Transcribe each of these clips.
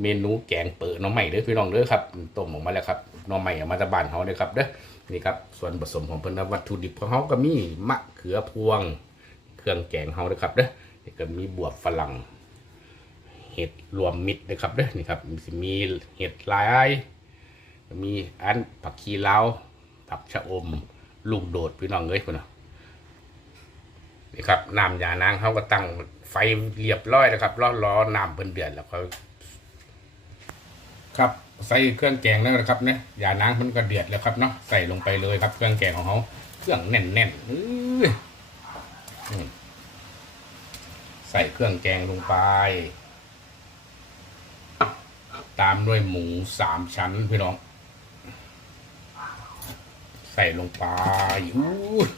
เมนูแกงเปิดน้องใหม่เด้อพี่น้องเด้อครับต้มออกมาแล้วครับน้องใหม่เอามาจากบ้านเขาเด้อครับเด้อนี่ครับส่วนผสมของเพิ่นวัตถุดิบของเขาก็มีมะเขือพวง เครื่องแกงเขาเด้อครับเด้อนี่ก็มีบวบฝรั่งเห็ดรวมมิตรนะครับเด้อนี่ครับมีเห็ดลายมีอันผักชีลาวผักชะอม ลูกโดดพี่น้องเอ้ยพุ่นน่ะ นี่ครับน้ำยานางเขาก็ตั้งไฟเรียบร้อยนะครับรอรอน้ำเพิ่นเดือดแล้วก็ครับใส่เครื่องแกงแล้วนะครับเนี่ยยานางมันก็เดือดแล้วครับเนาะใส่ลงไปเลยครับ เครื่องแกงของเขาเครื่องแน่นๆอื้ออืมใส่เครื่องแกงลงไป ตามด้วยหมูสามชั้นพี่น้อง ใส่ลงไปอู้ย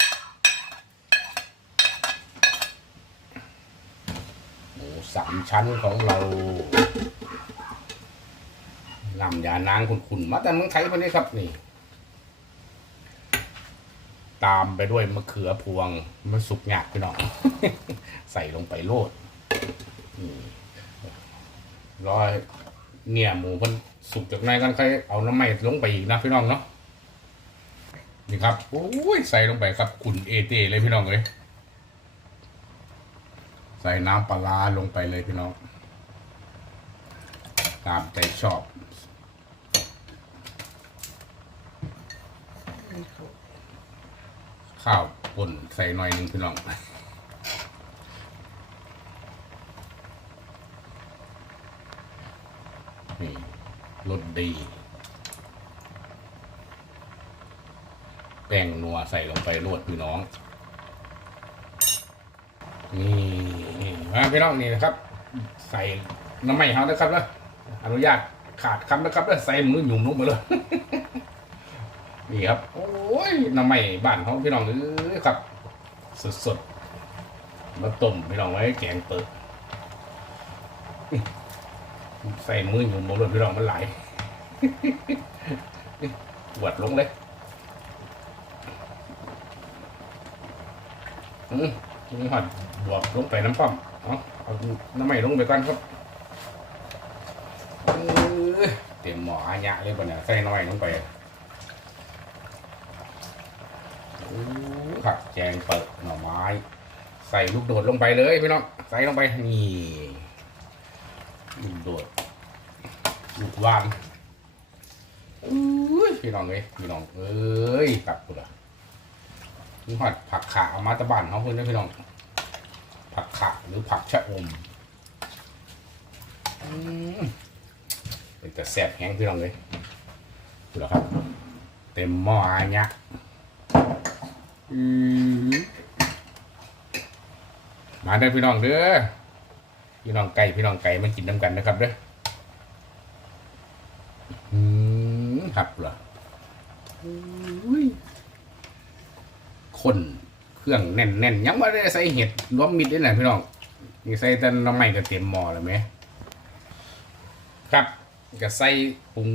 หมู สามชั้นของเราลำยานางขุนๆมาแต่เมืองไทยคนนี้ครับนี่ ตามไปด้วยมะเขือพวงมันสุกหยาบพี่น้องใส่ลงไปโลดนี่ร้อยเนี่ยหมูเพิ่นสุกจากในกันค่อยเอาน้ำมันลงไปอีกนะพี่น้องเนาะนี่ครับโอ้ยใส่ลงไปครับขุนเอเตเลยพี่น้องเลย ใส่น้ำปลาลงไปเลยพี่น้องตามใจชอบ ข้าวป่นใส่หน่อยหนึ่งพี่น้องนี่รสดี แป้งนัวใส่ลงไปรวดพี่น้อง นี่มาพี่น้องนี่นะครับ ใส่น้ำมันเขานะครับนะอนุญาตขาดคำนะครับแล้วใส่มือหยุ่มลงไปเลยนี่ครับ โอ้ยน้ำมันบ้านของพี่น้องเอ้ยครับ สดๆมาต้มพี่น้องไว้แกงเปิดใส่มืออยู่มองรถพี่น้องมันไหลหวดลงเลย อืม นี่หอดบวกลงไปน้ำป้อมเอาเอาน้ำไม่ลงไปก่อนครับอื้อเต็มหมออาญะเลยป่ะเนี่ยใส่น้อยลงไปผักแจงเปิดหน่อไม้ ใส่ลูกโดดลงไปเลยพี่น้องใส่ลงไปนี่ลูกโดดลูกวางอุ้ยพี่น้องเอ้ยพี่น้องเอ้ยกลับกูละ นี่หอดผักขาเอามาตะบานเขาเพื่อนนะพี่น้อง ผักขาหรือผักชะอมอืมเป็นแต่แสบแห้งพี่น้องเลยดูแล้วครับ เต็มหม้ออันเนี้ยอืมมาเด้พี่น้องเด้อ พี่น้องไก่พี่น้องไก่มันกินน้ำกันนะครับเด้ออืมครับเหรอ คนเครื่องแน่นแน่นยังไม่ได้ใส่เห็ดรวมมิดด้วยนะพี่น้องนี่ใส่แต่น้ำมันก็เต็มหม้อแล้วไหมครับก็ใส่ปรุง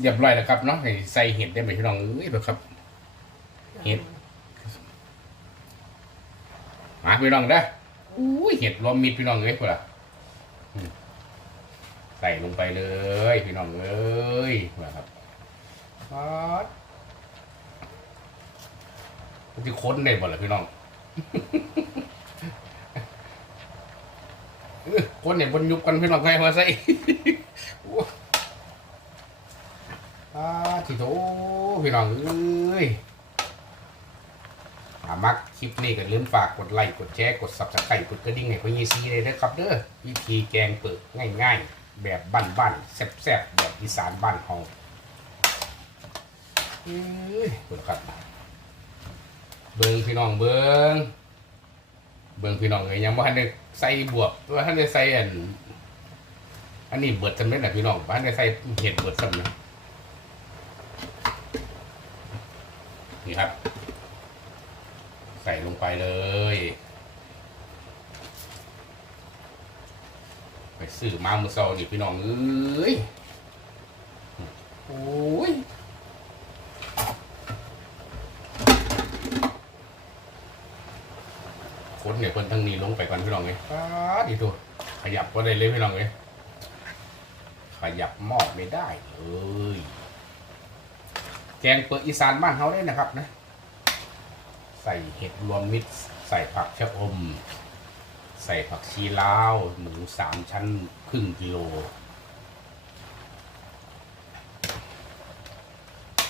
เรียบร้อยแล้วครับเนาะใส่เห็ดได้ไหมพี่น้องเอ้ยเถอะครับ เห็ดมาพี่น้องเด้ออุ้ยเห็ดรวมมิตรพี่น้องเอ้ยพวกละอืมใส่ลงไปเลย พี่น้องเอ้ยนะครับ มันจะค้นได้บ่ล่ะพี่น้องค้นเนี่ยบนยุบกันพี่น้องไงมาใส่อาทีโตพี่น้องเอ้ยถ้ามักคลิปนี้ก็ลืมฝากกดไลค์กดแชร์กด subscribe กดกระดิ่งให้พ่อยีซีเลยนะครับเด้อวิธีแกงเปิดง่ายๆ แบบบ้านๆแซ่บๆแบบอีสานบ้านเฮาเอ้ยเปิดครับ เบิ่งพี่น้องเบิ่งเบิ่งพี่น้องเอ้ยยังบ่ทันได้ใส่บวบว่าทันได้ใส่อันอันนี้เบิดสำเร็จนะพี่น้องบ่ทันได้ใส่เห็ดเบิดสำเร็จนี่ครับ ใส่ลงไปเลย ไปซื้อมาเมื่อเช้านี่พี่น้องเอ้ยโอ้ย คนเนี่ยคนทั้งนี้ลงไปก่อนพี่น้องเลยป้าดดีตัวขยับก็ได้เลยพี่น้องเลยขยับหม้อไม่ได้เลยแกงเปิดอีสานบ้านเขาได้นะครับนะ ใส่เห็ดรวมมิตร ใส่ผักชะอม ใส่ผักชีลาว หมูสามชั้นครึ่งกิโล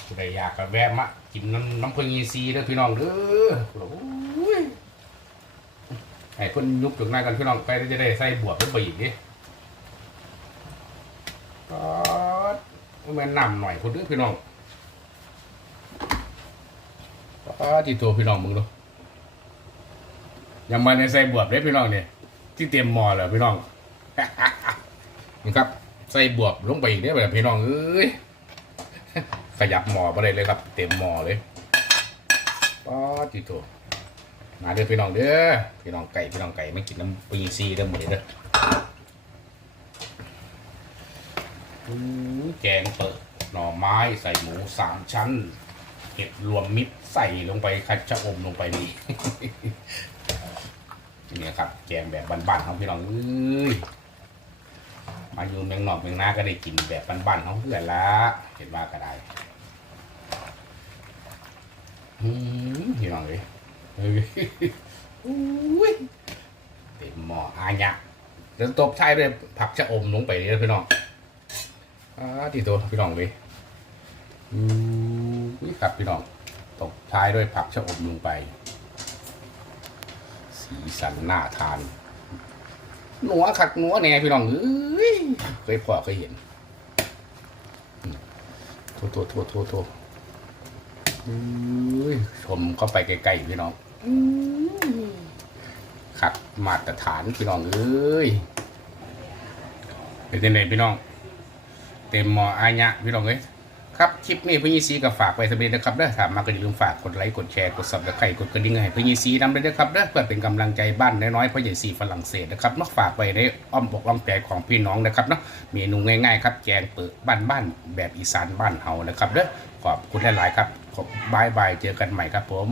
จะได้อยากกระแวะมากินน้ำน้ำพึ่งยีซีเด้อพี่น้องเด้อ ให้เพิ่นยุบถึงหน้ากันพี่น้องไปจะได้ใส่บวบเป็นไปอีกดิก็แม่นนำหน่อยคนเด้อพี่น้องก็ที่ตัวพี่น้องมึงดูยังมาในใส่บวบเด้อพี่น้องเนี่ยที่เตรียมหมอแล้วพี่น้องนี่ครับใส่บวบลงไปอีกได้แบบพี่น้องเอ้ยขยับหมอไปเลยเลยครับ เต็มหมอเลยป้าจิโต มาเด้อพี่น้องเด้อพี่น้องไก่พี่น้องไก่ไม่กินน้ำปีซีเด้อหมดเลยเด้ออื้อแกงเปิดหน่อไม้ใส่หมูสามชั้นเห็ดรวมมิตรใส่ลงไปคัดชะอมลงไปนี่นี่ครับ แกงแบบบ้านๆของพี่น้องเอ้ยมาอยู่เมืองนอกเมืองนาก็ได้กินแบบบ้านๆเขาเพื่อนละเห็นว่าก็ได้พี่น้องเลย เฮ้ยอุ้ยเต็มหม้ออาญะเดี๋ยวตบท้ายด้วยผักชะอมลงไปนี่นะพี่น้องอ่าที่ตัวพี่น้องเลยอืมนี่ครับพี่น้องตบท้ายด้วยผักชะอมลงไป สีสันน่าทานหนัวขัดหนัวแน่พี่น้องเอ้ยเคยพอเคยเห็นอืมโทษโทษโทษโทษโทษเอ้ยชมเข้าไปใกล้ๆพี่น้องอื้อ ขัดมาตรฐานพี่น้องเอ้ยเป็นยังไงพี่น้อง เต็มหมออายะพี่น้องเอ้ยครับคลิปนี้พี่ยีซีก็ฝากไว้สำเร็จนะครับเด้อถามมาก็อย่าลืมฝากกดไลค์กดแชร์กดซับสไครต์กดกระดิ่งให้พี่ยีซีนำเลยนะครับเด้อเพื่อเป็นกำลังใจบ้านน้อยๆพ่อใหญ่สีฝรั่งเศสนะครับเนาะฝากไว้ในอ้อมอกอ้อมใจของพี่น้องนะครับเนาะเมนูง่ายๆครับแกงเปิดบ้านๆแบบอีสานบ้านเฮานะครับเด้อขอบคุณหลายๆครับขอบบายบายเจอกันใหม่ครับผม